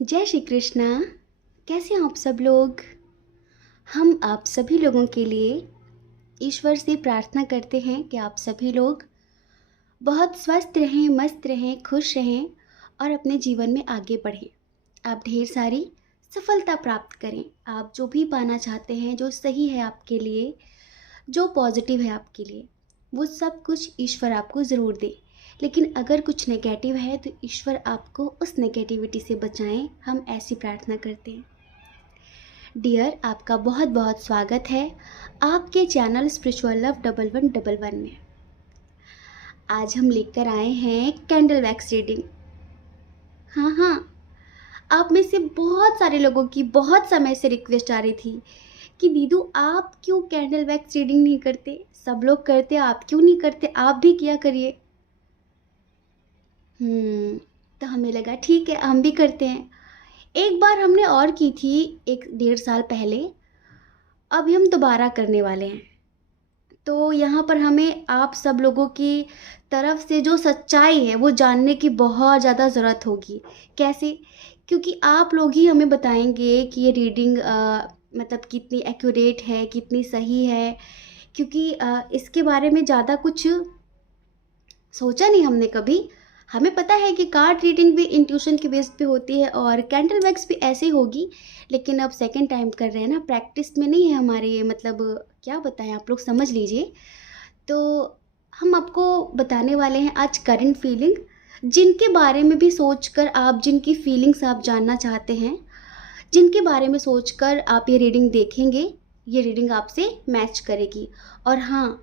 जय श्री कृष्णा। कैसे हैं आप सब लोग। हम आप सभी लोगों के लिए ईश्वर से प्रार्थना करते हैं कि आप सभी लोग बहुत स्वस्थ रहें, मस्त रहें, खुश रहें और अपने जीवन में आगे बढ़ें। आप ढेर सारी सफलता प्राप्त करें। आप जो भी पाना चाहते हैं, जो सही है आपके लिए, जो पॉजिटिव है आपके लिए, वो सब कुछ ईश्वर आपको ज़रूर दे। लेकिन अगर कुछ नेगेटिव है तो ईश्वर आपको उस नेगेटिविटी से बचाएं, हम ऐसी प्रार्थना करते हैं। डियर, आपका बहुत बहुत स्वागत है आपके चैनल स्पिरिचुअल लव 1111 में। आज हम लेकर आए हैं कैंडल वैक्स रीडिंग। हाँ हाँ, आप में से बहुत सारे लोगों की बहुत समय से रिक्वेस्ट आ रही थी कि दीदू आप क्यों कैंडल वैक्स रीडिंग नहीं करते। सब लोग करते, आप क्यों नहीं करते, आप भी किया करिए। तो हमें लगा ठीक है, हम भी करते हैं। एक बार हमने और की थी, 1-1.5 साल पहले। अभी हम दोबारा करने वाले हैं। तो यहाँ पर हमें आप सब लोगों की तरफ से जो सच्चाई है वो जानने की बहुत ज़्यादा ज़रूरत होगी। कैसे? क्योंकि आप लोग ही हमें बताएंगे कि ये रीडिंग मतलब कितनी एक्यूरेट है, कितनी सही है। क्योंकि इसके बारे में ज़्यादा कुछ सोचा नहीं हमने कभी। हमें पता है कि कार्ड रीडिंग भी इंट्यूशन के बेस पे होती है और कैंडल वैक्स भी ऐसे होगी। लेकिन अब सेकंड टाइम कर रहे हैं ना, प्रैक्टिस में नहीं है हमारे ये, मतलब क्या बताएं, आप लोग समझ लीजिए। तो हम आपको बताने वाले हैं आज करंट फीलिंग, जिनके बारे में भी सोचकर आप, जिनकी फीलिंग्स आप जानना चाहते हैं, जिनके बारे में सोचकर आप ये रीडिंग देखेंगे, ये रीडिंग आपसे मैच करेगी। और हाँ,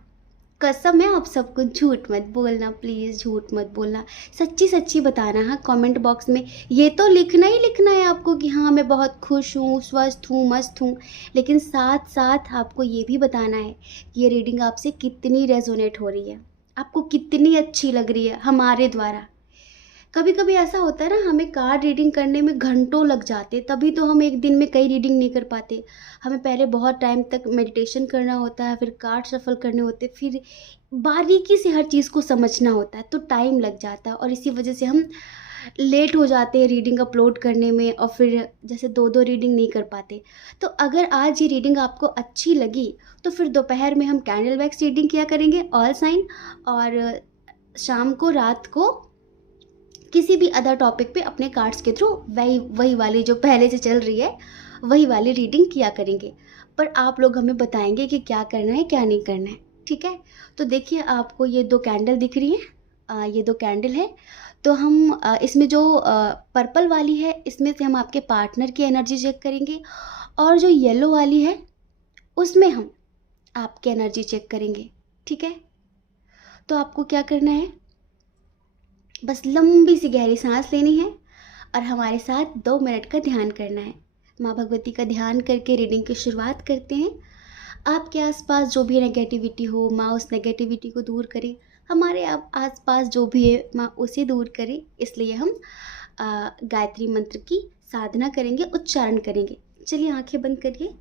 कसम है आप सबको, झूठ मत बोलना प्लीज़, झूठ मत बोलना, सच्ची सच्ची बताना। हाँ, कमेंट बॉक्स में ये तो लिखना ही लिखना है आपको कि हाँ मैं बहुत खुश हूँ, स्वस्थ हूँ, मस्त हूँ। लेकिन साथ साथ आपको ये भी बताना है कि ये रीडिंग आपसे कितनी रेजोनेट हो रही है, आपको कितनी अच्छी लग रही है हमारे द्वारा। कभी कभी ऐसा होता है ना, हमें कार्ड रीडिंग करने में घंटों लग जाते, तभी तो हम एक दिन में कई रीडिंग नहीं कर पाते। हमें पहले बहुत टाइम तक मेडिटेशन करना होता है, फिर कार्ड शफल करने होते, फिर बारीकी से हर चीज़ को समझना होता है, तो टाइम लग जाता है और इसी वजह से हम लेट हो जाते हैं रीडिंग अपलोड करने में, और फिर जैसे दो दो रीडिंग नहीं कर पाते। तो अगर आज ये रीडिंग आपको अच्छी लगी तो फिर दोपहर में हम कैंडल वैक्स रीडिंग किया करेंगे, ऑल साइन। और शाम को, रात को किसी भी अदर टॉपिक पे अपने कार्ड्स के थ्रू वही वही वाली जो पहले से चल रही है वही वाली रीडिंग किया करेंगे। पर आप लोग हमें बताएंगे कि क्या करना है, क्या नहीं करना है। ठीक है? तो देखिए, आपको ये 2 कैंडल दिख रही हैं, ये 2 कैंडल है। तो हम इसमें जो पर्पल वाली है, इसमें से हम आपके पार्टनर की एनर्जी चेक करेंगे, और जो येलो वाली है उसमें हम आपकी एनर्जी चेक करेंगे। ठीक है? तो आपको क्या करना है, बस लंबी सी गहरी सांस लेनी है और हमारे साथ 2 मिनट का ध्यान करना है। माँ भगवती का ध्यान करके रीडिंग की शुरुआत करते हैं। आपके आसपास जो भी नेगेटिविटी हो, माँ उस नेगेटिविटी को दूर करे। हमारे आसपास जो भी है, माँ उसे दूर करे। इसलिए हम गायत्री मंत्र की साधना करेंगे, उच्चारण करेंगे। चलिए, आंखें बंद करिए।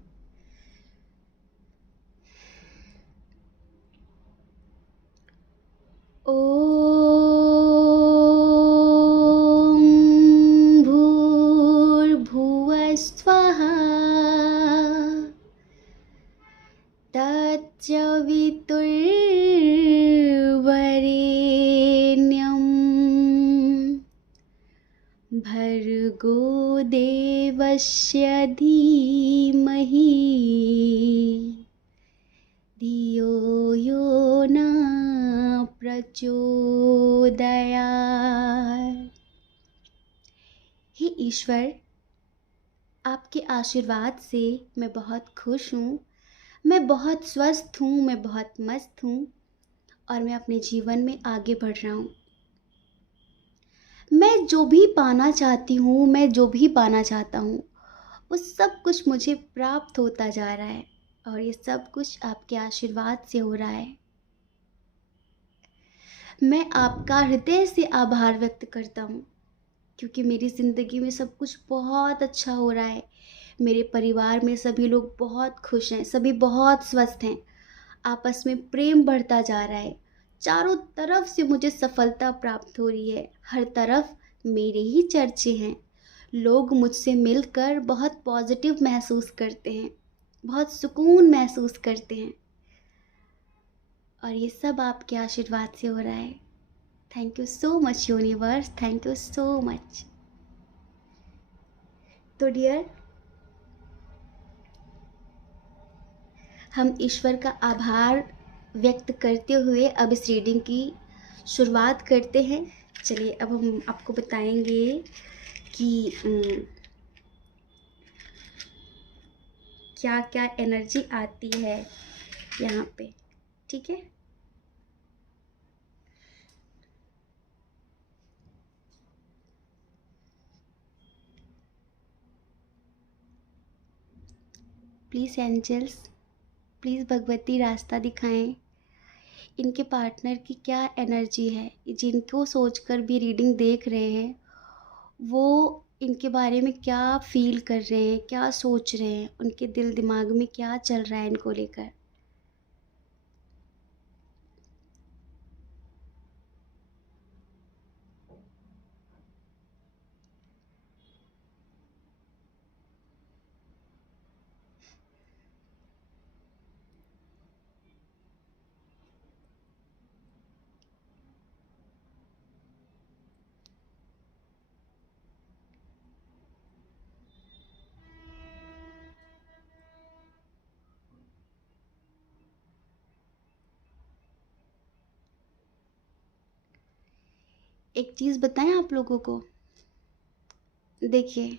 ओम भूर्भुवस्वः तत्सवितुर्वरेण्यं भर्गो देवस्य धीमहि धियो यो न प्रचोदयात्। हे ईश्वर, आपके आशीर्वाद से मैं बहुत खुश हूँ, मैं बहुत स्वस्थ हूँ, मैं बहुत मस्त हूँ और मैं अपने जीवन में आगे बढ़ रहा हूँ। मैं जो भी पाना चाहती हूँ, मैं जो भी पाना चाहता हूँ, वो सब कुछ मुझे प्राप्त होता जा रहा है और ये सब कुछ आपके आशीर्वाद से हो रहा है। मैं आपका हृदय से आभार व्यक्त करता हूँ, क्योंकि मेरी ज़िंदगी में सब कुछ बहुत अच्छा हो रहा है। मेरे परिवार में सभी लोग बहुत खुश हैं, सभी बहुत स्वस्थ हैं, आपस में प्रेम बढ़ता जा रहा है। चारों तरफ से मुझे सफलता प्राप्त हो रही है, हर तरफ मेरे ही चर्चे हैं। लोग मुझसे मिलकर बहुत पॉजिटिव महसूस करते हैं, बहुत सुकून महसूस करते हैं, और ये सब आपके आशीर्वाद से हो रहा है। Thank you so much universe, thank you so much. तो डियर, हम ईश्वर का आभार व्यक्त करते हुए अब इस रीडिंग की शुरुआत करते हैं। चलिए, अब हम आपको बताएंगे कि क्या क्या एनर्जी आती है यहाँ पे, ठीक है। प्लीज़ एंजल्स, प्लीज़ भगवती रास्ता दिखाएं। इनके पार्टनर की क्या एनर्जी है, जिनको सोचकर भी रीडिंग देख रहे हैं, वो इनके बारे में क्या फील कर रहे हैं, क्या सोच रहे हैं, उनके दिल दिमाग में क्या चल रहा है इनको लेकर। एक चीज़ बताएं आप लोगों को, देखिए,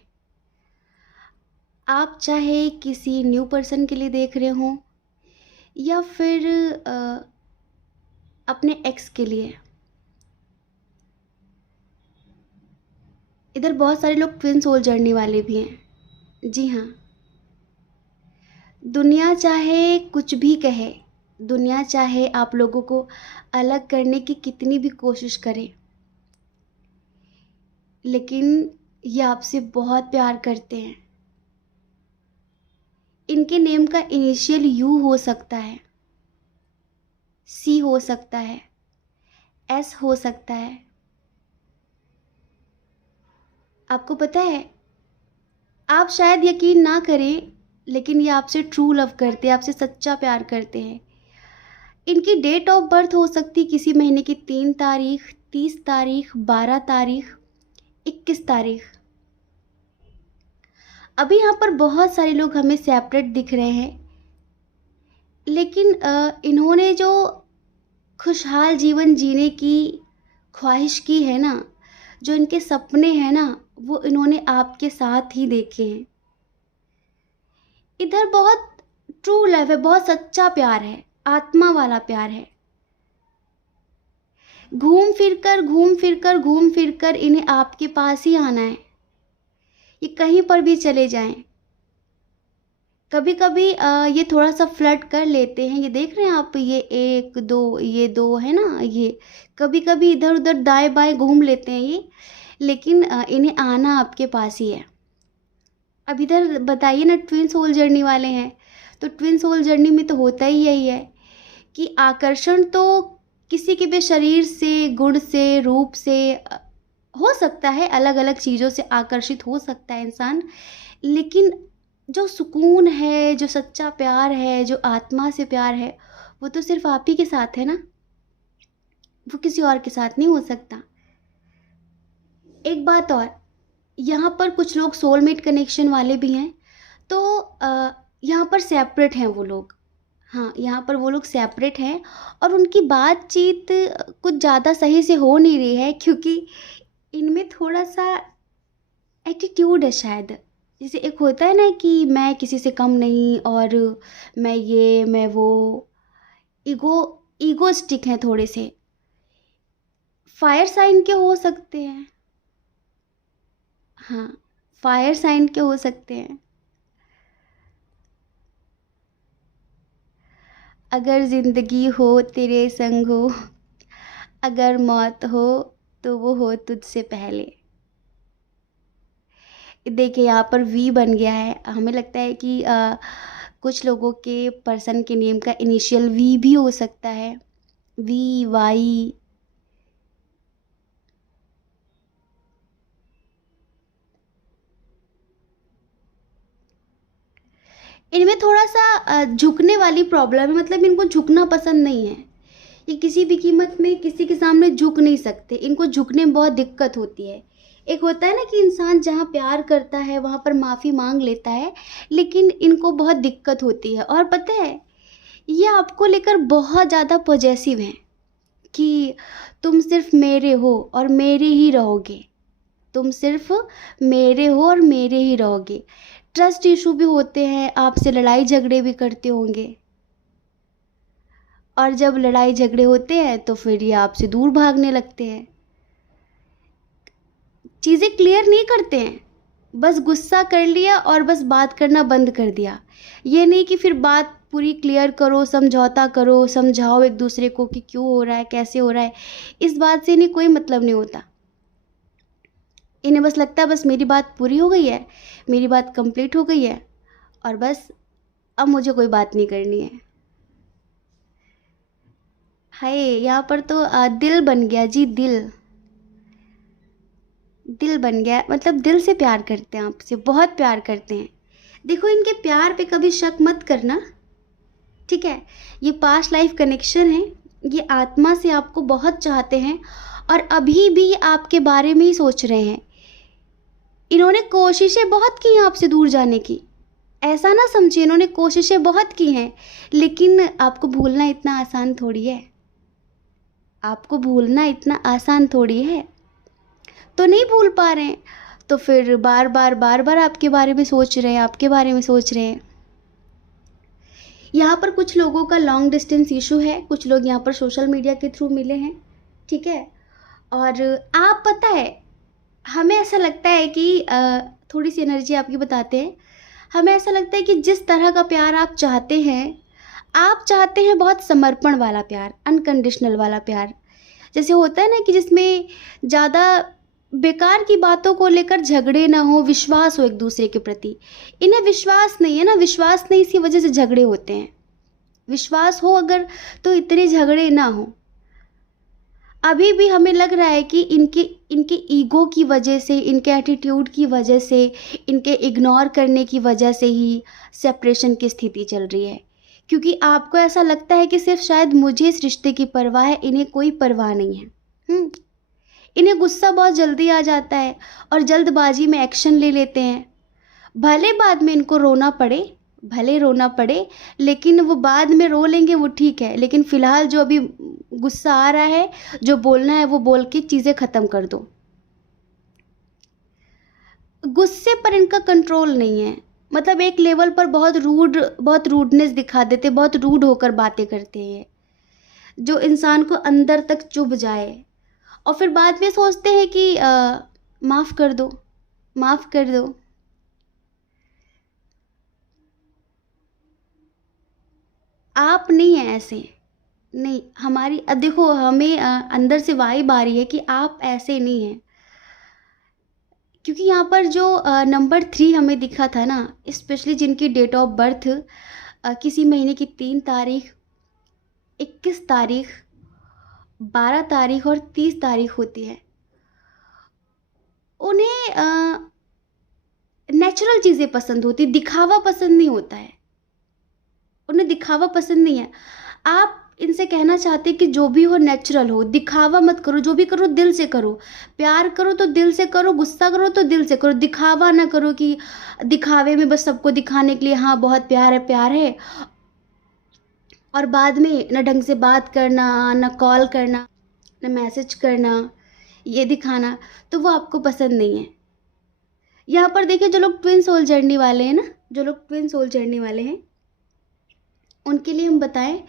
आप चाहे किसी न्यू पर्सन के लिए देख रहे हो या फिर अपने एक्स के लिए, इधर बहुत सारे लोग ट्विन सोल जर्नी वाले भी हैं। जी हाँ, दुनिया चाहे कुछ भी कहे, दुनिया चाहे आप लोगों को अलग करने की कितनी भी कोशिश करे, लेकिन ये आपसे बहुत प्यार करते हैं। इनके नेम का इनिशियल यू हो सकता है, सी हो सकता है, एस हो सकता है। आपको पता है, आप शायद यकीन ना करें, लेकिन ये आपसे ट्रू लव करते हैं, आपसे सच्चा प्यार करते हैं। इनकी डेट ऑफ बर्थ हो सकती किसी महीने की 3 तारीख, 30 तारीख, 12 तारीख, 21 तारीख। अभी यहाँ पर बहुत सारे लोग हमें सेपरेट दिख रहे हैं, लेकिन इन्होंने जो खुशहाल जीवन जीने की ख्वाहिश की है ना, जो इनके सपने हैं ना, वो इन्होंने आपके साथ ही देखे हैं। इधर बहुत ट्रू लव है, बहुत सच्चा प्यार है, आत्मा वाला प्यार है। घूम फिर कर इन्हें आपके पास ही आना है। ये कहीं पर भी चले जाएं। कभी कभी ये थोड़ा सा फ्लर्ट कर लेते हैं, ये देख रहे हैं आप, ये 1 2, ये 2 है ना, ये कभी कभी इधर उधर दाएं बाएं घूम लेते हैं ये, लेकिन इन्हें आना आपके पास ही है। अब इधर बताइए ना, ट्विन सोल जर्नी वाले हैं, तो ट्विन सोल जर्नी में तो होता ही यही है कि आकर्षण तो किसी के भी शरीर से, गुण से, रूप से हो सकता है, अलग अलग चीज़ों से आकर्षित हो सकता है इंसान, लेकिन जो सुकून है, जो सच्चा प्यार है, जो आत्मा से प्यार है, वो तो सिर्फ आप ही के साथ है ना, वो किसी और के साथ नहीं हो सकता। एक बात और, यहाँ पर कुछ लोग सोलमेट कनेक्शन वाले भी हैं, तो यहाँ पर सेपरेट हैं वो लोग। हाँ, यहाँ पर वो लोग सेपरेट हैं, और उनकी बातचीत कुछ ज़्यादा सही से हो नहीं रही है, क्योंकि इनमें थोड़ा सा एटीट्यूड है शायद। जैसे एक होता है ना कि मैं किसी से कम नहीं, और मैं ये मैं वो, ईगो ईगोस्टिक हैं थोड़े से। फायर साइन के हो सकते हैं, हाँ, फायर साइन के हो सकते हैं। अगर ज़िंदगी हो तेरे संग हो, अगर मौत हो तो वो हो तुझसे पहले। देखिए, यहाँ पर वी बन गया है, हमें लगता है कि कुछ लोगों के पर्सन के नेम का इनिशियल वी भी हो सकता है, वी, वाई। इनमें थोड़ा-सा झुकने वाली प्रॉब्लम है, मतलब इनको झुकना पसंद नहीं है। ये किसी भी कीमत में किसी के सामने झुक नहीं सकते, इनको झुकने में बहुत दिक्कत होती है। एक होता है ना कि इंसान जहाँ प्यार करता है वहाँ पर माफ़ी माँग लेता है, लेकिन इनको बहुत दिक्कत होती है। और पता है, ये आपको लेकर बहुत ज़्यादा पॉसेसिव हैं कि तुम सिर्फ़ मेरे हो और मेरे ही रहोगे। तुम सिर्फ़ मेरे हो और मेरे ही रहोगे। ट्रस्ट इशू भी होते हैं, आपसे लड़ाई झगड़े भी करते होंगे, और जब लड़ाई झगड़े होते हैं तो फिर ये आपसे दूर भागने लगते हैं। चीज़ें क्लियर नहीं करते हैं, बस गुस्सा कर लिया और बस बात करना बंद कर दिया। ये नहीं कि फिर बात पूरी क्लियर करो, समझौता करो, समझाओ एक दूसरे को कि क्यों हो रहा है, कैसे हो रहा है। इस बात से इन्हें कोई मतलब नहीं होता। इन्हें बस लगता है बस मेरी बात पूरी हो गई है, मेरी बात कंप्लीट हो गई है, और बस अब मुझे कोई बात नहीं करनी है। हाय, यहाँ पर तो दिल बन गया जी, दिल दिल बन गया, मतलब दिल से प्यार करते हैं, आपसे बहुत प्यार करते हैं। देखो, इनके प्यार पे कभी शक मत करना, ठीक है। ये पास्ट लाइफ कनेक्शन है, ये आत्मा से आपको बहुत चाहते हैं और अभी भी ये आपके बारे में ही सोच रहे हैं। इन्होंने कोशिशें बहुत की हैं आपसे दूर जाने की, ऐसा ना समझिए, इन्होंने कोशिशें बहुत की हैं, लेकिन आपको भूलना इतना आसान थोड़ी है। आपको भूलना इतना आसान थोड़ी है। तो नहीं भूल पा रहे हैं, तो फिर बार बार आपके बारे में सोच रहे हैं, आपके बारे में सोच रहे हैं। यहाँ पर कुछ लोगों का लॉन्ग डिस्टेंस इशू है, कुछ लोग यहाँ पर सोशल मीडिया के थ्रू मिले हैं, ठीक है। और आप, पता है, हमें ऐसा लगता है कि थोड़ी सी एनर्जी आपकी बताते हैं, हमें ऐसा लगता है कि जिस तरह का प्यार आप चाहते हैं बहुत समर्पण वाला प्यार, अनकंडीशनल वाला प्यार। जैसे होता है ना कि जिसमें ज़्यादा बेकार की बातों को लेकर झगड़े ना हो, विश्वास हो एक दूसरे के प्रति। इन्हें विश्वास नहीं है ना, विश्वास नहीं, इसी वजह से झगड़े होते हैं। विश्वास हो अगर तो इतने झगड़े ना हो। अभी भी हमें लग रहा है कि इनके ईगो की वजह से, इनके एटीट्यूड की वजह से, इनके इग्नोर करने की वजह से ही सेपरेशन की स्थिति चल रही है। क्योंकि आपको ऐसा लगता है कि सिर्फ शायद मुझे इस रिश्ते की परवाह है, इन्हें कोई परवाह नहीं है। इन्हें गुस्सा बहुत जल्दी आ जाता है और जल्दबाजी में एक्शन ले लेते हैं। भले बाद में इनको रोना पड़े, भले रोना पड़े, लेकिन वो बाद में रो लेंगे, वो ठीक है। लेकिन फ़िलहाल जो अभी गुस्सा आ रहा है, जो बोलना है वो बोल के चीज़ें ख़त्म कर दो। गुस्से पर इनका कंट्रोल नहीं है, मतलब एक लेवल पर बहुत रूडनेस दिखा देते, बहुत रूड होकर बातें करते हैं, जो इंसान को अंदर तक चुभ जाए। और फिर बाद में सोचते हैं कि माफ़ कर दो, माफ़ कर दो। आप नहीं हैं ऐसे, नहीं। हमारी देखो, हमें अंदर से वाइब आ रही है कि आप ऐसे नहीं हैं। क्योंकि यहाँ पर जो नंबर 3 हमें दिखा था ना, स्पेशली जिनकी डेट ऑफ बर्थ किसी महीने की 3 तारीख, 21 तारीख, 12 तारीख और 30 तारीख होती है, उन्हें नेचुरल चीज़ें पसंद होती, दिखावा पसंद नहीं होता है। उन्हें दिखावा पसंद नहीं है। आप इनसे कहना चाहते हैं कि जो भी हो नेचुरल हो, दिखावा मत करो, जो भी करो दिल से करो। प्यार करो तो दिल से करो, गुस्सा करो तो दिल से करो। दिखावा ना करो कि दिखावे में बस सबको दिखाने के लिए हाँ बहुत प्यार है, और बाद में ना ढंग से बात करना, ना कॉल करना, ना मैसेज करना, ये दिखाना, तो वो आपको पसंद नहीं है। यहाँ पर देखिए, जो लोग ट्विन सोल जर्नी वाले हैं ना, जो लोग ट्विन सोल जर्नी वाले हैं, उनके लिए हम बताएं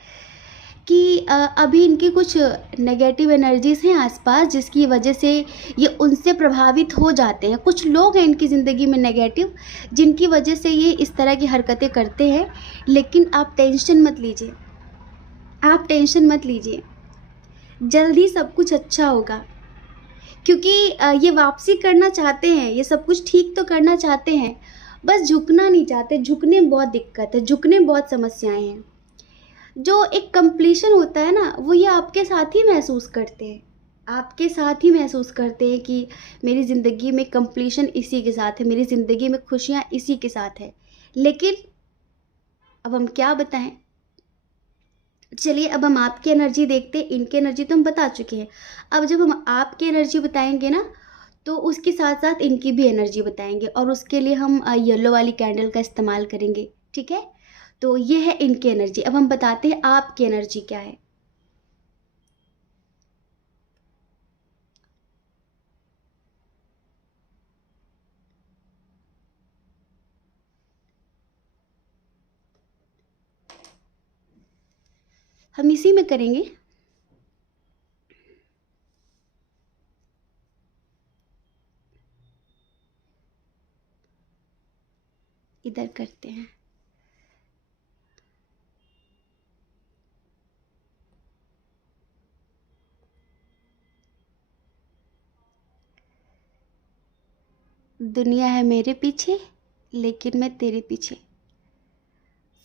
कि अभी इनकी कुछ नेगेटिव एनर्जीज़ हैं आसपास, जिसकी वजह से ये उनसे प्रभावित हो जाते हैं। कुछ लोग हैं इनकी ज़िंदगी में नेगेटिव, जिनकी वजह से ये इस तरह की हरकतें करते हैं। लेकिन आप टेंशन मत लीजिए, आप टेंशन मत लीजिए, जल्दी सब कुछ अच्छा होगा। क्योंकि ये वापसी करना चाहते हैं, ये सब कुछ ठीक तो करना चाहते हैं, बस झुकना नहीं चाहते। झुकने में बहुत दिक्कत है, झुकने में बहुत समस्याएं हैं। जो एक कंप्लीशन होता है ना, वो ये आपके साथ ही महसूस करते हैं, आपके साथ ही महसूस करते हैं कि मेरी ज़िंदगी में कंप्लीशन इसी के साथ है, मेरी ज़िंदगी में खुशियाँ इसी के साथ है। लेकिन अब हम क्या बताएं। चलिए अब हम आपकी एनर्जी देखते हैं, इनकी एनर्जी तो हम बता चुके हैं। अब जब हम आपकी एनर्जी बताएंगे ना, तो उसके साथ साथ इनकी भी एनर्जी बताएंगे, और उसके लिए हम येलो वाली कैंडल का इस्तेमाल करेंगे। ठीक है, तो ये है इनकी एनर्जी। अब हम बताते हैं आपकी एनर्जी क्या है। हम इसी में करेंगे। इधर करते हैं। दुनिया है मेरे पीछे, लेकिन मैं तेरे पीछे।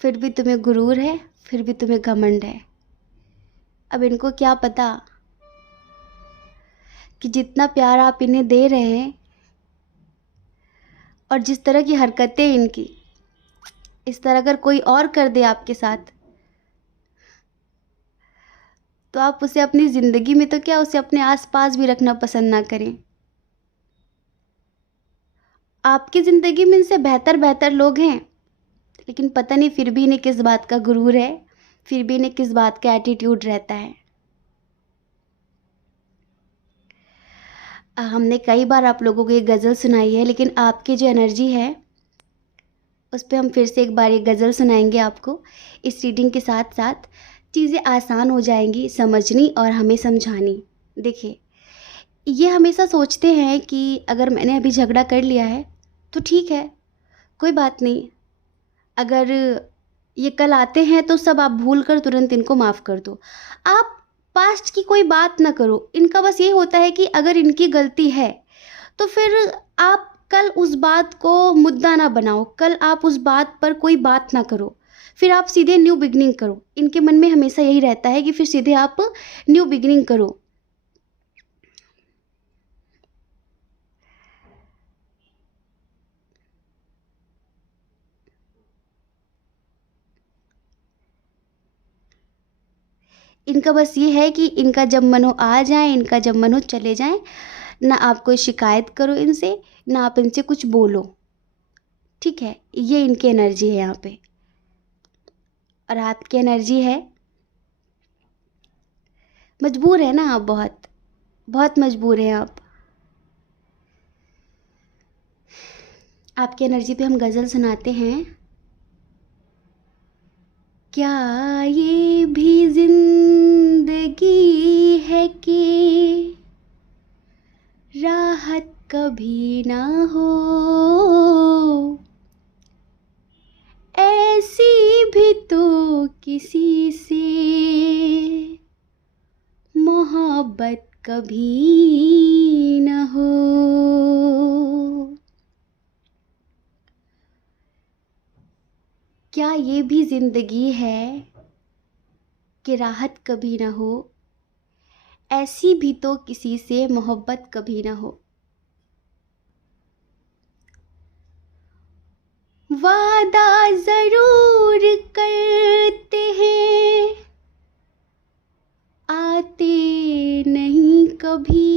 फिर भी तुम्हें गुरूर है, फिर भी तुम्हें घमंड है। अब इनको क्या पता कि जितना प्यार आप इन्हें दे रहे हैं और जिस तरह की हरकतें इनकी, इस तरह अगर कोई और कर दे आपके साथ, तो आप उसे अपनी ज़िंदगी में तो क्या, उसे अपने आसपास भी रखना पसंद ना करें। आपकी ज़िंदगी में इनसे बेहतर बेहतर लोग हैं, लेकिन पता नहीं फिर भी इन्हें किस बात का गुरूर है, फिर भी इन्हें किस बात का एटीट्यूड रहता है। हमने कई बार आप लोगों को ये गज़ल सुनाई है, लेकिन आपकी जो एनर्जी है उस पर हम फिर से एक बार ये गज़ल सुनाएंगे आपको। इस रीडिंग के साथ साथ चीज़ें आसान हो जाएंगी समझनी और हमें समझानी। देखिए, ये हमेशा सोचते हैं कि अगर मैंने अभी झगड़ा कर लिया है तो ठीक है, कोई बात नहीं। अगर ये कल आते हैं तो सब आप भूल कर तुरंत इनको माफ़ कर दो। आप पास्ट की कोई बात ना करो। इनका बस ये होता है कि अगर इनकी गलती है तो फिर आप कल उस बात को मुद्दा ना बनाओ, कल आप उस बात पर कोई बात ना करो, फिर आप सीधे न्यू बिगनिंग करो। इनके मन में हमेशा यही रहता है कि फिर सीधे आप न्यू बिगनिंग करो। इनका बस ये है कि इनका जब मन हो आ जाए, इनका जब मन हो चले जाएं। ना आप कोई शिकायत करो इनसे, ना आप इनसे कुछ बोलो। ठीक है, ये इनकी एनर्जी है यहाँ पे। और आपकी एनर्जी है, मजबूर है ना आप, बहुत बहुत मजबूर हैं आप। आपकी एनर्जी पे हम गज़ल सुनाते हैं। क्या ये भी जिंदगी है कि राहत कभी ना हो, ऐसी भी तो किसी से मोहब्बत कभी ना हो। क्या ये भी जिंदगी है कि राहत कभी ना हो, ऐसी भी तो किसी से मोहब्बत कभी ना हो। वादा जरूर करते हैं, आते नहीं कभी।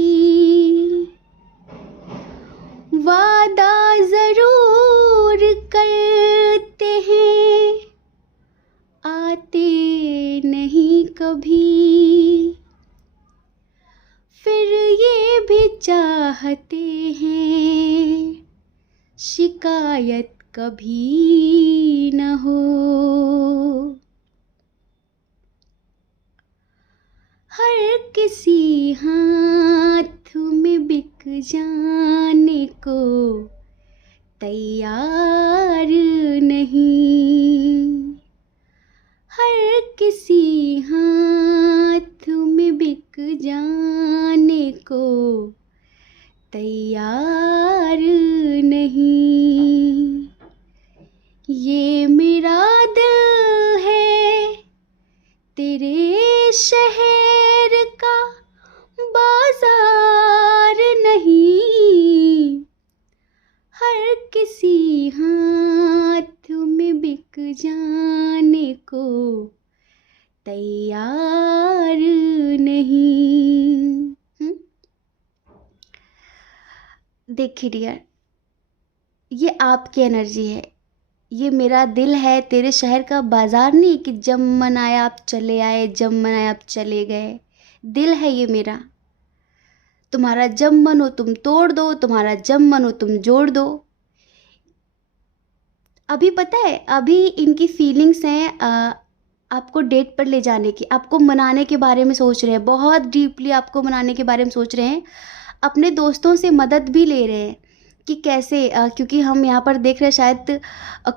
वादा जरूर करते हैं, आते नहीं कभी। फिर ये भी चाहते हैं, शिकायत कभी न हो। हर किसी हाथ में बिक जाने को तैयार नहीं। हर किसी हाथ में बिक जाने को तैयार नहीं। ये मेरा दिल है तेरे शहर का बाजार नहीं। हर किसी हाथ में बिक जाने तैयार नहीं। देखिए डियर, ये आपकी एनर्जी है, ये मेरा दिल है, तेरे शहर का बाजार नहीं कि जब मन आया आप चले आए, जब मन आया आप चले गए। दिल है ये मेरा, तुम्हारा जब मन हो तुम तोड़ दो, तुम्हारा जब मन हो तुम जोड़ दो। अभी पता है, अभी इनकी फीलिंग्स हैं आपको डेट पर ले जाने की, आपको मनाने के बारे में सोच रहे हैं, बहुत डीपली आपको मनाने के बारे में सोच रहे हैं। अपने दोस्तों से मदद भी ले रहे हैं कि कैसे, क्योंकि हम यहाँ पर देख रहे हैं शायद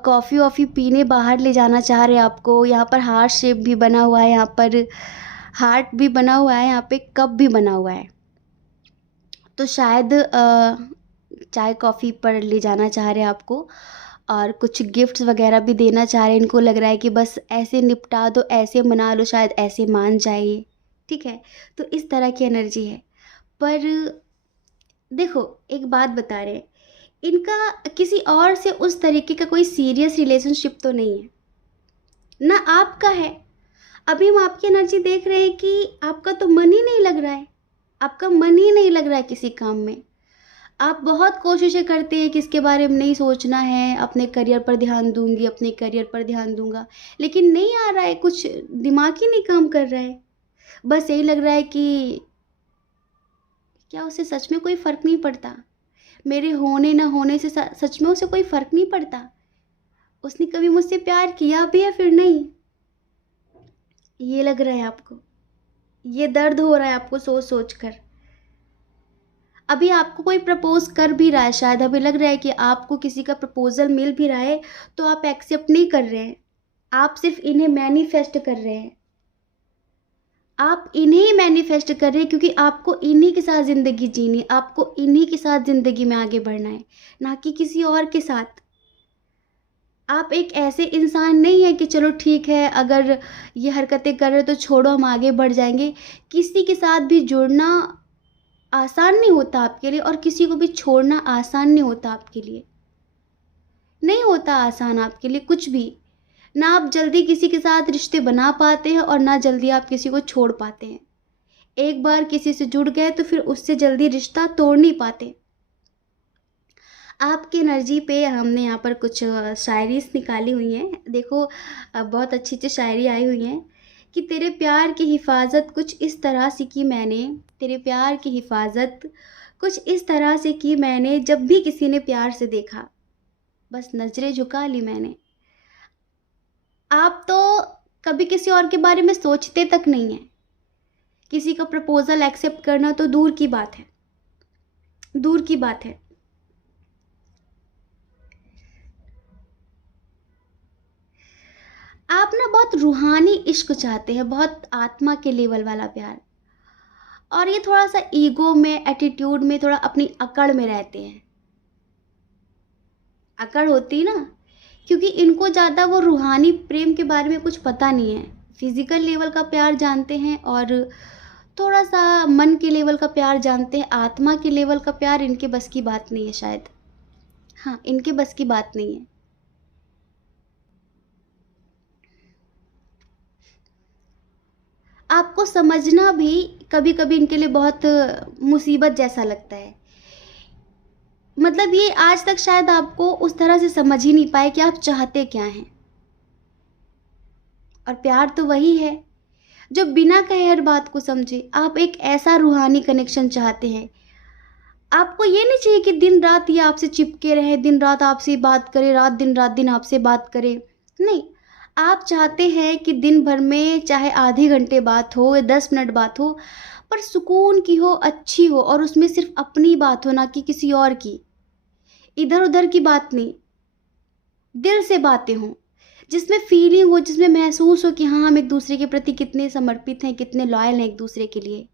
कॉफ़ी वॉफ़ी पीने बाहर ले जाना चाह रहे हैं आपको। यहाँ पर हार्ट शेप भी बना हुआ है, यहाँ पर हार्ट भी बना हुआ है, यहाँ पे कप भी बना हुआ है। तो शायद चाय कॉफ़ी पर ले जाना चाह रहे हैं आपको, और कुछ गिफ्ट्स वगैरह भी देना चाह रहे हैं। इनको लग रहा है कि बस ऐसे निपटा दो, ऐसे मना लो, शायद ऐसे मान जाइए। ठीक है, तो इस तरह की एनर्जी है। पर देखो, एक बात बता रहे हैं, इनका किसी और से उस तरीके का कोई सीरियस रिलेशनशिप तो नहीं है ना, आपका है। अभी हम आपकी एनर्जी देख रहे हैं कि आपका तो मन ही नहीं लग रहा है, आपका मन ही नहीं लग रहा है किसी काम में। आप बहुत कोशिशें करते हैं कि इसके बारे में नहीं सोचना है, अपने करियर पर ध्यान दूंगी, अपने करियर पर ध्यान दूंगा, लेकिन नहीं आ रहा है, कुछ दिमाग ही नहीं काम कर रहा है। बस यही लग रहा है कि क्या उसे सच में कोई फ़र्क नहीं पड़ता, मेरे होने ना होने से सच में उसे कोई फ़र्क नहीं पड़ता। उसने कभी मुझसे प्यार किया भी है फिर नहीं, ये लग रहा है आपको, ये दर्द हो रहा है आपको सोच सोच कर। अभी आपको कोई प्रपोज कर भी रहा है, शायद अभी लग रहा है कि आपको किसी का प्रपोजल मिल भी रहा है, तो आप एक्सेप्ट नहीं कर रहे हैं, आप सिर्फ इन्हें मैनिफेस्ट कर रहे हैं। आप इन्हें मैनिफेस्ट कर रहे हैं क्योंकि आपको इन्हीं के साथ ज़िंदगी जीनी, आपको इन्हीं के साथ ज़िंदगी में आगे बढ़ना है, ना कि किसी और के साथ। आप एक ऐसे इंसान नहीं है कि चलो ठीक है, अगर ये हरकतें कर रहे तो छोड़ो, हम आगे बढ़ जाएंगे। किसी के साथ भी जुड़ना आसान नहीं होता आपके लिए, और किसी को भी छोड़ना आसान नहीं होता आपके लिए, नहीं होता आसान आपके लिए कुछ भी। ना आप जल्दी किसी के साथ रिश्ते बना पाते हैं, और ना जल्दी आप किसी को छोड़ पाते हैं। एक बार किसी से जुड़ गए तो फिर उससे जल्दी रिश्ता तोड़ नहीं पाते। आपकी एनर्जी पे हमने यहाँ पर कुछ शायरीज़ निकाली हुई हैं, देखो बहुत अच्छी अच्छी शायरी आई हुई हैं कि तेरे प्यार की हिफाजत कुछ इस तरह से की मैंने, तेरे प्यार की हिफाजत कुछ इस तरह से की मैंने, जब भी किसी ने प्यार से देखा बस नज़रें झुका ली मैंने। आप तो कभी किसी और के बारे में सोचते तक नहीं हैं, किसी का प्रपोजल एक्सेप्ट करना तो दूर की बात है, दूर की बात है। आप ना बहुत रूहानी इश्क चाहते हैं, बहुत आत्मा के लेवल वाला प्यार, और ये थोड़ा सा ईगो में, एटीट्यूड में, थोड़ा अपनी अकड़ में रहते हैं। अकड़ होती ना, क्योंकि इनको ज़्यादा वो रूहानी प्रेम के बारे में कुछ पता नहीं है। फिजिकल लेवल का प्यार जानते हैं, और थोड़ा सा मन के लेवल का प्यार जानते हैं, आत्मा के लेवल का प्यार इनके बस की बात नहीं है शायद। हाँ, इनके बस की बात नहीं है। आपको समझना भी कभी कभी इनके लिए बहुत मुसीबत जैसा लगता है। मतलब ये आज तक शायद आपको उस तरह से समझ ही नहीं पाए कि आप चाहते क्या हैं। और प्यार तो वही है जो बिना कहे हर बात को समझे। आप एक ऐसा रूहानी कनेक्शन चाहते हैं। आपको ये नहीं चाहिए कि दिन रात ये आपसे चिपके रहे, दिन रात आपसे बात करे, रात दिन आपसे बात करे। नहीं, आप चाहते हैं कि दिन भर में चाहे आधे घंटे बात हो या 10 मिनट बात हो, पर सुकून की हो, अच्छी हो, और उसमें सिर्फ अपनी बात हो, ना कि किसी और की, इधर उधर की बात नहीं। दिल से बातें हों, जिसमें फीलिंग हो, जिसमें महसूस हो कि हाँ, हम एक दूसरे के प्रति कितने समर्पित हैं, कितने लॉयल हैं एक दूसरे के लिए।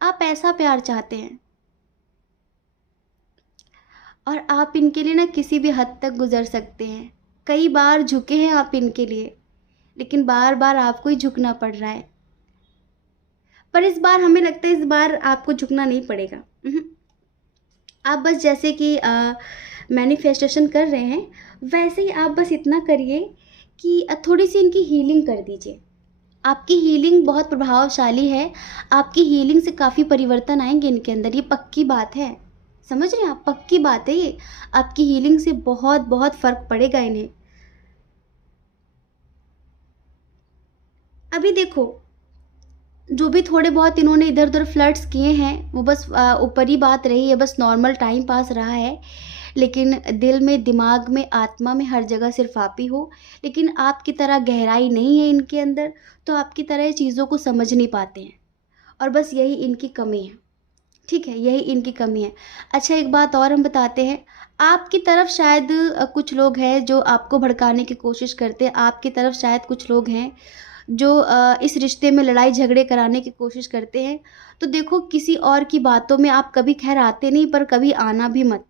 आप ऐसा प्यार चाहते हैं, और आप इनके लिए ना किसी भी हद तक गुजर सकते हैं। कई बार झुके हैं आप इनके लिए, लेकिन बार बार आपको ही झुकना पड़ रहा है। पर इस बार हमें लगता है इस बार आपको झुकना नहीं पड़ेगा। आप बस जैसे कि मैनिफेस्टेशन कर रहे हैं, वैसे ही आप बस इतना करिए कि थोड़ी सी इनकी हीलिंग कर दीजिए। आपकी हीलिंग बहुत प्रभावशाली है। आपकी हीलिंग से काफ़ी परिवर्तन आएंगे इनके अंदर, ये पक्की बात है। समझ रहे हैं आप, पक्की बात है ये। आपकी हीलिंग से बहुत बहुत फर्क पड़ेगा इन्हें। अभी देखो, जो भी थोड़े बहुत इन्होंने इधर उधर फ्लर्ट्स किए हैं वो बस ऊपर ही बात रही है, बस नॉर्मल टाइम पास रहा है। लेकिन दिल में, दिमाग में, आत्मा में, हर जगह सिर्फ आप ही हो। लेकिन आपकी तरह गहराई नहीं है इनके अंदर, तो आपकी तरह ये चीज़ों को समझ नहीं पाते हैं। और बस यही इनकी कमी है। ठीक है, यही इनकी कमी है। अच्छा, एक बात और हम बताते हैं। आपकी तरफ शायद कुछ लोग हैं जो आपको भड़काने की कोशिश करते हैं। आपकी तरफ शायद कुछ लोग हैं जो इस रिश्ते में लड़ाई झगड़े कराने की कोशिश करते हैं। तो देखो, किसी और की बातों में आप कभी खैर आते नहीं, पर कभी आना भी मत।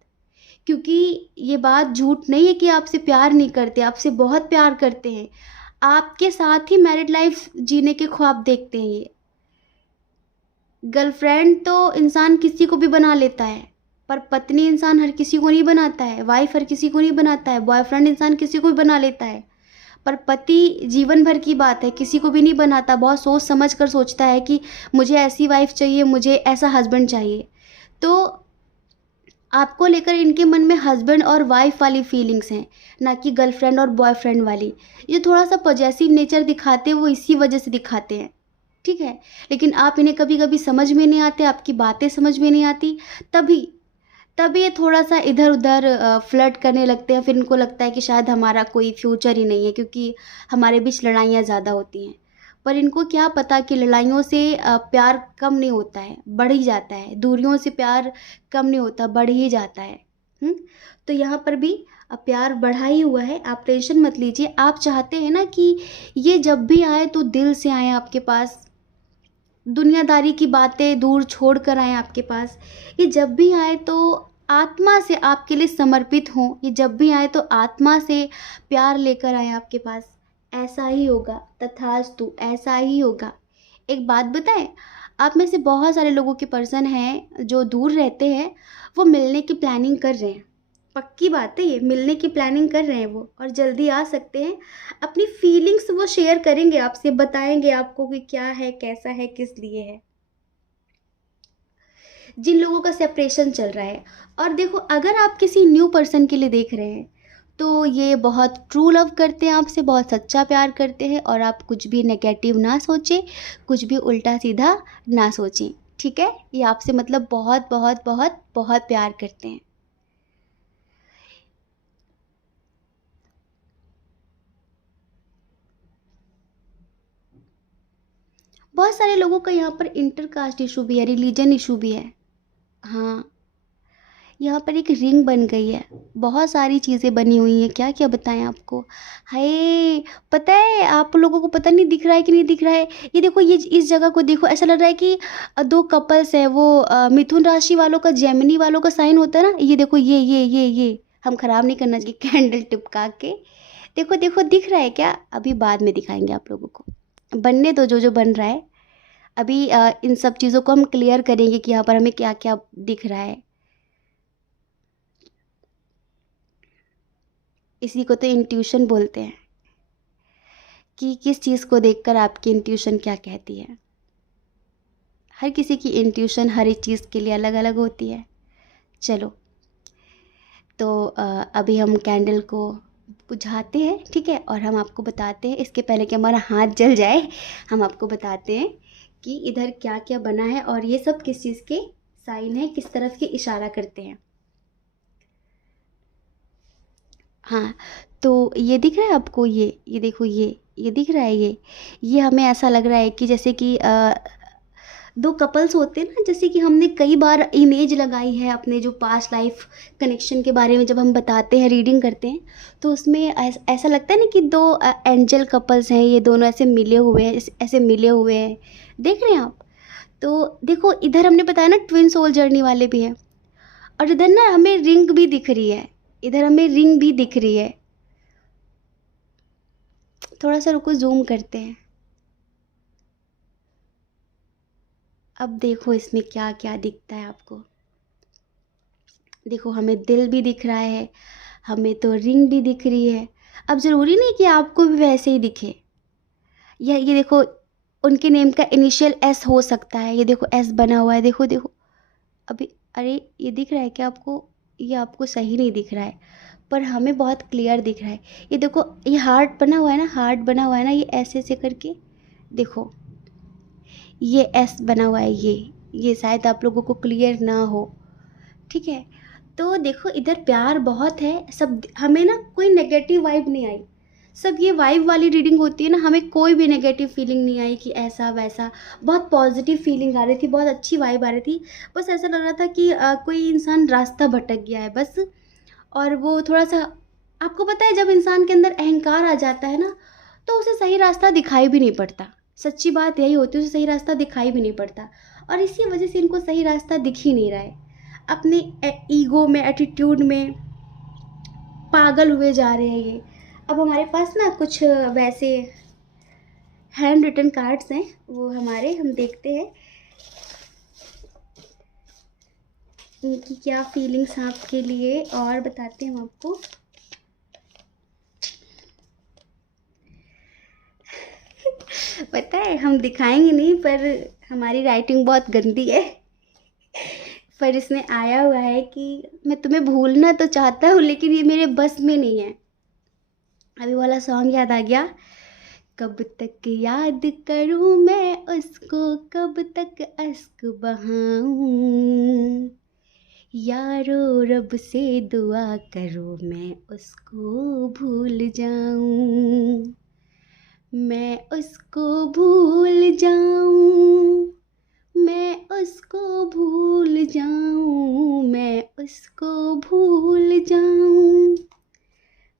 क्योंकि ये बात झूठ नहीं है कि आपसे प्यार नहीं करते, आपसे बहुत प्यार करते हैं। आपके साथ ही मैरिड लाइफ जीने के ख्वाब देखते हैं ये। गर्लफ्रेंड तो इंसान किसी को भी बना लेता है, पर पत्नी इंसान हर किसी को नहीं बनाता है। वाइफ हर किसी को नहीं बनाता है। बॉयफ्रेंड इंसान किसी को भी बना लेता है, पर पति जीवन भर की बात है, किसी को भी नहीं बनाता। बहुत सोच समझ कर सोचता है कि मुझे ऐसी वाइफ चाहिए, मुझे ऐसा हस्बैंड चाहिए। तो आपको लेकर इनके मन में हस्बैंड और वाइफ वाली फीलिंग्स हैं, ना कि गर्लफ्रेंड और बॉयफ्रेंड वाली। ये थोड़ा सा पॉजेसिव नेचर दिखाते हैं, वो इसी वजह से दिखाते हैं। ठीक है, लेकिन आप इन्हें कभी कभी समझ में नहीं आते, आपकी बातें समझ में नहीं आती। तभी तभी ये थोड़ा सा इधर उधर फ्लर्ट करने लगते हैं। फिर इनको लगता है कि शायद हमारा कोई फ्यूचर ही नहीं है, क्योंकि हमारे बीच लड़ाइयाँ ज़्यादा होती हैं। पर इनको क्या पता कि लड़ाइयों से प्यार कम नहीं होता है, बढ़ ही जाता है। दूरियों से प्यार कम नहीं होता, बढ़ ही जाता है। तो यहाँ पर भी प्यार बढ़ा ही हुआ है, आप टेंशन मत लीजिए। आप चाहते हैं ना कि ये जब भी आए तो दिल से आए आपके पास, दुनियादारी की बातें दूर छोड़ कर आए आपके पास। ये जब भी आए तो आत्मा से आपके लिए समर्पित हों। ये जब भी आए तो आत्मा से प्यार लेकर आए आपके पास। ऐसा ही होगा, तथास्तु, ऐसा ही होगा। एक बात बताएं, आप में से बहुत सारे लोगों के पर्सन हैं जो दूर रहते हैं, वो मिलने की प्लानिंग कर रहे हैं। पक्की बात है, ये मिलने की प्लानिंग कर रहे हैं वो, और जल्दी आ सकते हैं। अपनी फीलिंग्स वो शेयर करेंगे आपसे, बताएंगे आपको कि क्या है, कैसा है, किस लिए है। जिन लोगों का सेपरेशन चल रहा है, और देखो, अगर आप किसी न्यू पर्सन के लिए देख रहे हैं तो ये बहुत ट्रू लव करते हैं आपसे, बहुत सच्चा प्यार करते हैं। और आप कुछ भी नेगेटिव ना सोचें, कुछ भी उल्टा सीधा ना सोचें। ठीक है, ये आपसे मतलब बहुत बहुत बहुत बहुत प्यार करते हैं। बहुत सारे लोगों का यहाँ पर इंटर कास्ट इशू भी है, रिलीजन इशू भी है। हाँ, यहाँ पर एक रिंग बन गई है, बहुत सारी चीज़ें बनी हुई हैं, क्या क्या बताएं आपको। हाय, पता है आप लोगों को, पता नहीं दिख रहा है कि नहीं दिख रहा है। ये देखो, ये इस जगह को देखो, ऐसा लग रहा है कि दो कपल्स हैं। वो मिथुन राशि वालों का, जेमिनी वालों का साइन होता है ना, ये देखो, ये हम खराब नहीं करना चाहिए कैंडल टिपका के। देखो देखो, दिख रहा है क्या? अभी बाद में दिखाएंगे आप लोगों को, बनने दो जो जो बन रहा है। अभी इन सब चीज़ों को हम क्लियर करेंगे कि यहाँ पर हमें क्या क्या दिख रहा है। इसी को तो इंट्यूशन बोलते हैं, कि किस चीज़ को देखकर आपकी इंट्यूशन क्या कहती है। हर किसी की इंट्यूशन हर एक चीज़ के लिए अलग अलग होती है। चलो, तो अभी हम कैंडल को बुझाते हैं, ठीक है, और हम आपको बताते हैं, इसके पहले कि हमारा हाथ जल जाए, हम आपको बताते हैं कि इधर क्या क्या बना है और ये सब किस चीज़ के साइन है, किस तरफ के इशारा करते हैं। हाँ, तो ये दिख रहा है आपको, ये देखो, ये दिख रहा है, ये हमें ऐसा लग रहा है कि जैसे कि दो कपल्स होते हैं ना, जैसे कि हमने कई बार इमेज लगाई है अपने जो पास्ट लाइफ कनेक्शन के बारे में, जब हम बताते हैं, रीडिंग करते हैं, तो उसमें ऐसा लगता है ना कि दो एंजल कपल्स हैं, ये दोनों ऐसे मिले हुए हैं, ऐसे मिले हुए हैं। देख रहे हैं आप? तो देखो, इधर हमने बताया ना ट्विन सोल जर्नी वाले भी हैं, और इधर ना हमें रिंग भी दिख रही है, इधर हमें रिंग भी दिख रही है। थोड़ा सा रुको, जूम करते हैं। अब देखो इसमें क्या क्या दिखता है आपको। देखो, हमें दिल भी दिख रहा है, हमें तो रिंग भी दिख रही है। अब ज़रूरी नहीं कि आपको भी वैसे ही दिखे। ये देखो, उनके नेम का इनिशियल एस हो सकता है। ये देखो एस बना हुआ है, देखो देखो अभी। अरे ये दिख रहा है क्या आपको? ये आपको सही नहीं दिख रहा है, पर हमें बहुत क्लियर दिख रहा है। ये देखो ये हार्ट बना हुआ है ना, हार्ट बना हुआ है ना, ये ऐसे ऐसे करके देखो, ये एस बना हुआ है। ये शायद आप लोगों को क्लियर ना हो, ठीक है। तो देखो इधर प्यार बहुत है सब, हमें ना कोई नेगेटिव वाइब नहीं आई। सब ये वाइब वाली रीडिंग होती है ना, हमें कोई भी नेगेटिव फीलिंग नहीं आई कि ऐसा वैसा। बहुत पॉजिटिव फीलिंग आ रही थी, बहुत अच्छी वाइब आ रही थी। बस ऐसा लग रहा था कि कोई इंसान रास्ता भटक गया है बस। और वो थोड़ा सा, आपको पता है जब इंसान के अंदर अहंकार आ जाता है ना, तो उसे सही रास्ता दिखाई भी नहीं पड़ता। सच्ची बात यही होती है, उसे सही रास्ता दिखाई भी नहीं पड़ता। और इसी वजह से इनको सही रास्ता दिख ही नहीं रहा है। अपने ईगो में, एटीट्यूड में पागल हुए जा रहे हैं ये। अब हमारे पास ना कुछ वैसे हैंड रिटन कार्ड्स हैं, वो हमारे, हम देखते हैं इनकी क्या फीलिंग्स हैं आपके लिए, और बताते हैं हम आपको। पता है हम दिखाएंगे नहीं, पर हमारी राइटिंग बहुत गंदी है। पर इसमें आया हुआ है कि मैं तुम्हें भूलना तो चाहता हूँ, लेकिन ये मेरे बस में नहीं है। अभी वाला सॉन्ग याद आ गया, कब तक याद करूँ मैं उसको, कब तक अश्क बहाऊं, यारो रब से दुआ करो मैं उसको भूल जाऊं, मैं उसको भूल जाऊं, मैं उसको भूल जाऊं, मैं उसको भूल जाऊं,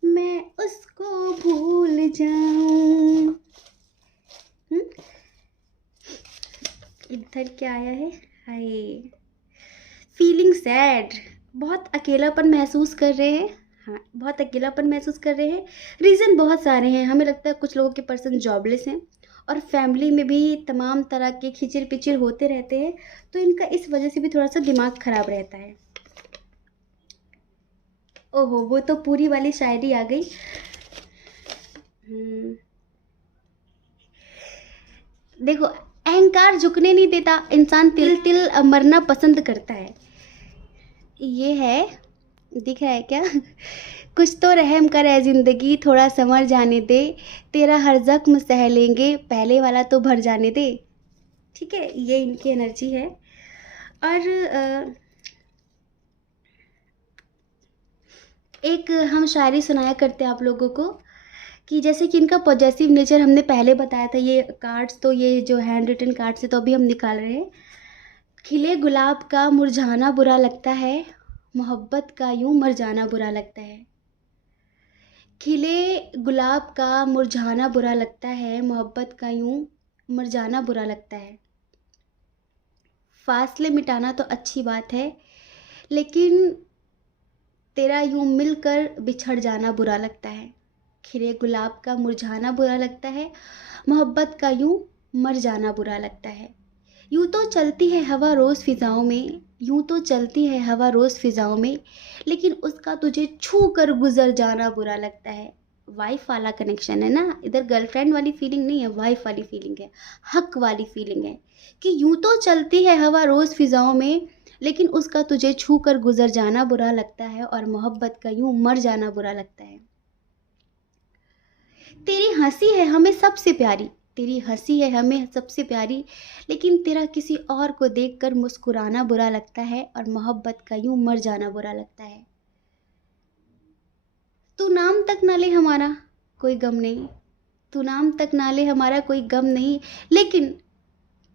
मैं उसको भूल जाऊं। इधर क्या आया है? हाय, फीलिंग सैड, बहुत अकेलापन महसूस कर रहे हैं। हाँ, बहुत अकेलापन महसूस कर रहे हैं। रीज़न बहुत सारे हैं। हमें लगता है कुछ लोगों के पर्सन जॉबलेस हैं, और फैमिली में भी तमाम तरह के खिचर पिचर होते रहते हैं, तो इनका इस वजह से भी थोड़ा सा दिमाग ख़राब रहता है। ओहो, वो तो पूरी वाली शायरी आ गई। देखो अहंकार झुकने नहीं देता, इंसान तिल तिल मरना पसंद करता है। ये है, दिख रहा है क्या? कुछ तो रहम कर है ज़िंदगी, थोड़ा संवर जाने दे, तेरा हर जख्म सह लेंगे, पहले वाला तो भर जाने दे। ठीक है, ये इनकी एनर्जी है। और एक हम शायरी सुनाया करते हैं आप लोगों को, कि जैसे कि इनका पॉजेसिव नेचर हमने पहले बताया था। ये कार्ड्स तो, ये जो हैंड रिटन कार्ड्स है, तो अभी हम निकाल रहे हैं। खिले गुलाब का मुरझाना बुरा लगता है, मोहब्बत का यूं मर जाना बुरा लगता है। खिले गुलाब का मुरझाना बुरा लगता है, मोहब्बत का यूं मर जाना बुरा लगता है। फासले मिटाना तो अच्छी बात है, लेकिन तेरा यूं मिलकर बिछड़ जाना बुरा लगता है। खिले गुलाब का मुरझाना बुरा लगता है, मोहब्बत का यूं मर जाना बुरा लगता है। यूं तो चलती है हवा रोज़ फ़िज़ाओं में, यूं तो चलती है हवा रोज़ फ़िज़ाओं में, लेकिन उसका तुझे छू कर गुज़र जाना बुरा लगता है। वाइफ वाला कनेक्शन है ना, इधर गर्लफ्रेंड वाली फीलिंग नहीं है, वाइफ वाली फीलिंग है, हक वाली फीलिंग है। कि यूं तो चलती है हवा रोज़ फ़िज़ाओं में, लेकिन उसका तुझे छू कर गुज़र जाना बुरा लगता है, और मोहब्बत का यूं मर जाना बुरा लगता है। तेरी हंसी है हमें सबसे प्यारी, तेरी हंसी है हमें सबसे प्यारी, लेकिन तेरा किसी और को देखकर मुस्कुराना बुरा लगता है, और मोहब्बत का यूं मर जाना बुरा लगता है। तू नाम तक ना ले हमारा कोई गम नहीं, तू नाम तक ना ले हमारा कोई गम नहीं, लेकिन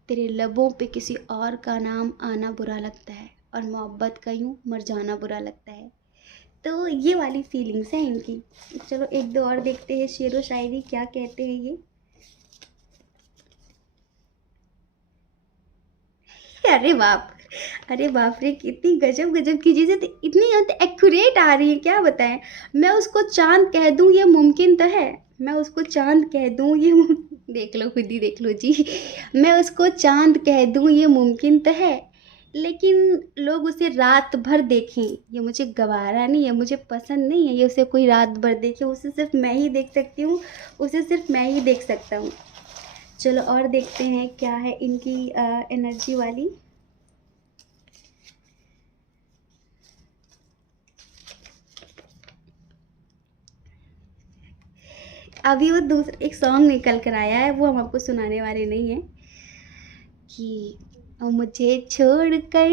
तेरे लबों पे किसी और का नाम आना बुरा लगता है, और मोहब्बत का यूं मर जाना बुरा लगता है। तो ये वाली फीलिंग्स हैं इनकी। चलो एक दो और देखते हैं, शेरो शायरी क्या कहते हैं ये। अरे बाप, अरे बाप रे, कितनी गजब गजब की चीज़ें, इतनी एक्यूरेट आ रही है, क्या बताएं। मैं उसको चांद कह दूं ये मुमकिन तो है, मैं उसको चांद कह दूं ये देख लो, खुद ही देख लो जी। मैं उसको चांद कह दूं ये मुमकिन तो है, लेकिन लोग उसे रात भर देखें ये मुझे गवारा नहीं है, मुझे पसंद नहीं है ये उसे कोई रात भर देखे। उसे सिर्फ मैं ही देख सकती हूँ, उसे सिर्फ मैं ही देख सकता हूँ। चलो और देखते हैं क्या है इनकी एनर्जी वाली। अभी वो दूसरा एक सॉन्ग निकल कर आया है, वो हम आपको सुनाने वाले नहीं हैं कि मुझे छोड़कर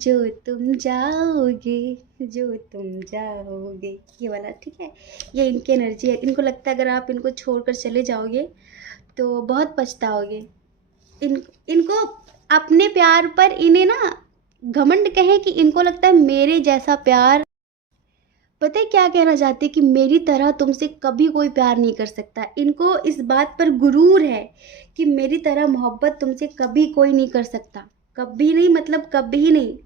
जो तुम जाओगे, जो तुम जाओगे, ये वाला, ठीक है। ये इनकी एनर्जी है। इनको लगता है अगर आप इनको छोड़कर चले जाओगे तो बहुत पछताओगे। इनको अपने प्यार पर इन्हें ना घमंड कहें कि इनको लगता है मेरे जैसा प्यार, पता है क्या कहना चाहते हैं कि मेरी तरह तुमसे कभी कोई प्यार नहीं कर सकता। इनको इस बात पर गुरूर है कि मेरी तरह मोहब्बत तुमसे कभी कोई नहीं कर सकता, कभी नहीं, मतलब कभी नहीं।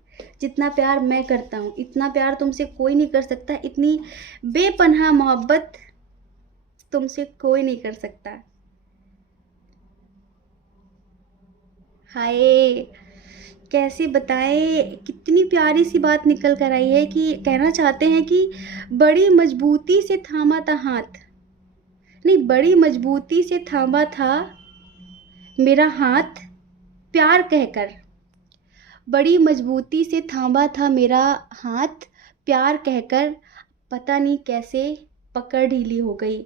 जितना प्यार मैं करता हूँ इतना प्यार तुमसे कोई नहीं कर सकता, इतनी बेपनाह मोहब्बत तुमसे कोई नहीं कर सकता। हाय, कैसे बताएं, कितनी प्यारी सी बात निकल कर आई है कि कहना चाहते हैं कि बड़ी मजबूती से थामा था हाथ, नहीं, बड़ी मजबूती से थामा था मेरा हाथ प्यार कहकर, बड़ी मजबूती से थामा था मेरा हाथ प्यार कहकर, पता नहीं कैसे पकड़ ढीली हो गई,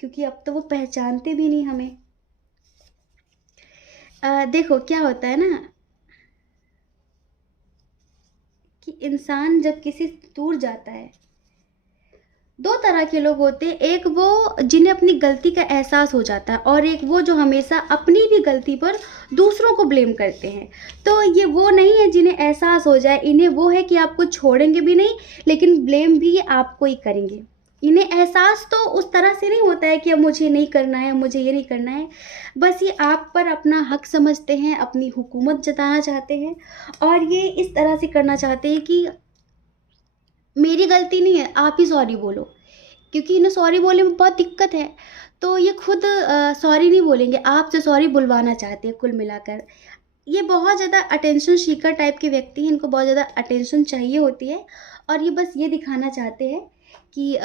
क्योंकि अब तो वो पहचानते भी नहीं हमें। देखो क्या होता है ना कि इंसान जब किसी से दूर जाता है, दो तरह के लोग होते हैं, एक वो जिन्हें अपनी गलती का एहसास हो जाता है और एक वो जो हमेशा अपनी भी गलती पर दूसरों को ब्लेम करते हैं। तो ये वो नहीं है जिन्हें एहसास हो जाए, इन्हें वो है कि आपको छोड़ेंगे भी नहीं लेकिन ब्लेम भी ये आपको ही करेंगे। इन्हें एहसास तो उस तरह से नहीं होता है कि अब मुझे नहीं करना है, मुझे ये नहीं करना है, बस ये आप पर अपना हक समझते हैं, अपनी हुकूमत जताना चाहते हैं और ये इस तरह से करना चाहते हैं कि मेरी गलती नहीं है, आप ही सॉरी बोलो, क्योंकि इन्हें सॉरी बोलने में बहुत दिक्कत है। तो ये खुद सॉरी नहीं बोलेंगे, आपसे सॉरी बुलवाना चाहते हैं। कुल मिलाकर ये बहुत ज़्यादा अटेंशन सीकर टाइप के व्यक्ति हैं, इनको बहुत ज़्यादा अटेंशन चाहिए होती है और ये बस ये दिखाना चाहते हैं कि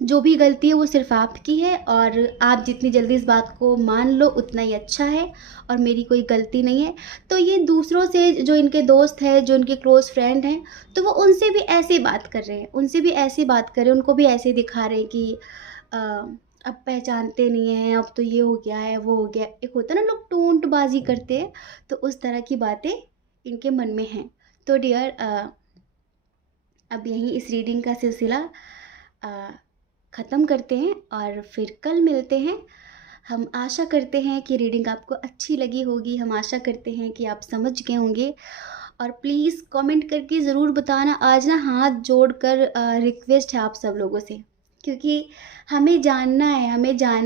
जो भी गलती है वो सिर्फ़ आपकी है और आप जितनी जल्दी इस बात को मान लो उतना ही अच्छा है और मेरी कोई गलती नहीं है। तो ये दूसरों से, जो इनके दोस्त हैं, जो इनके क्लोज़ फ्रेंड हैं, तो वो उनसे भी ऐसे ही बात कर रहे हैं, उनसे भी ऐसे ही बात कर रहे हैं, उनको भी ऐसे ही दिखा रहे हैं कि अब पहचानते नहीं हैं, अब तो ये हो गया है, वो हो गया। एक होता है ना लोग टोंटबाजी करते हैं, तो उस तरह की बातें इनके मन में हैं। तो डियर, अब यहीं इस रीडिंग का सिलसिला ख़त्म करते हैं और फिर कल मिलते हैं। हम आशा करते हैं कि रीडिंग आपको अच्छी लगी होगी, हम आशा करते हैं कि आप समझ गए होंगे और प्लीज़ कमेंट करके ज़रूर बताना। आज ना हाथ जोड़कर रिक्वेस्ट है आप सब लोगों से, क्योंकि हमें जानना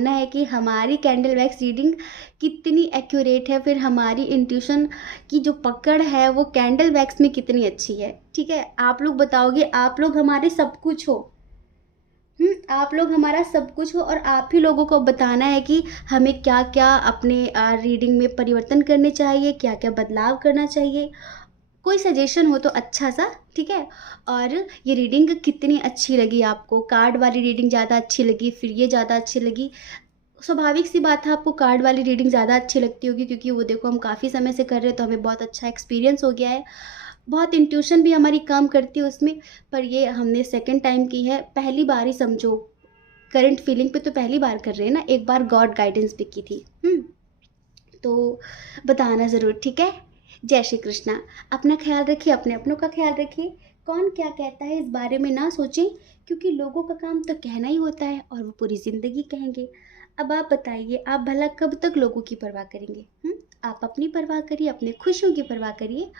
है कि हमारी कैंडल वैक्स रीडिंग कितनी एक्यूरेट है, फिर हमारी इंट्यूशन की जो पकड़ है वो कैंडल वैक्स में कितनी अच्छी है। ठीक है, आप लोग बताओगे, आप लोग हमारे सब कुछ हो। आप लोग हमारा सब कुछ हो और आप ही लोगों को बताना है कि हमें क्या क्या अपने रीडिंग में परिवर्तन करने चाहिए, क्या क्या बदलाव करना चाहिए। कोई सजेशन हो तो अच्छा सा, ठीक है। और ये रीडिंग कितनी अच्छी लगी आपको, कार्ड वाली रीडिंग ज़्यादा अच्छी लगी, फिर ये ज़्यादा अच्छी लगी। स्वाभाविक सी बात है आपको कार्ड वाली रीडिंग ज़्यादा अच्छी लगती होगी, क्योंकि वो देखो हम काफ़ी समय से कर रहे हैं तो हमें बहुत अच्छा एक्सपीरियंस हो गया है, बहुत इंट्यूशन भी हमारी काम करती है उसमें। पर ये हमने सेकंड टाइम की है, पहली बार ही समझो, करंट फीलिंग पे तो पहली बार कर रहे हैं ना, एक बार गॉड गाइडेंस पे की थी। तो बताना ज़रूर, ठीक है। जय श्री कृष्णा। अपना ख्याल रखिए, अपने अपनों का ख्याल रखिए। कौन क्या कहता है इस बारे में ना सोचें, क्योंकि लोगों का काम तो कहना ही होता है और वो पूरी ज़िंदगी कहेंगे। अब आप बताइए, आप भला कब तक लोगों की परवाह करेंगे? आप अपनी परवाह करिए, अपनी खुशियों की परवाह करिए।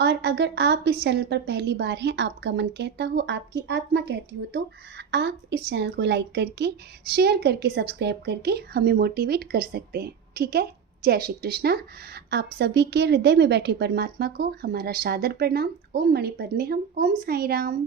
और अगर आप इस चैनल पर पहली बार हैं, आपका मन कहता हो, आपकी आत्मा कहती हो, तो आप इस चैनल को लाइक करके, शेयर करके, सब्सक्राइब करके हमें मोटिवेट कर सकते हैं, ठीक है। जय श्री कृष्णा। आप सभी के हृदय में बैठे परमात्मा को हमारा सादर प्रणाम। ओम मणिपद्मे हम, ओम साई राम।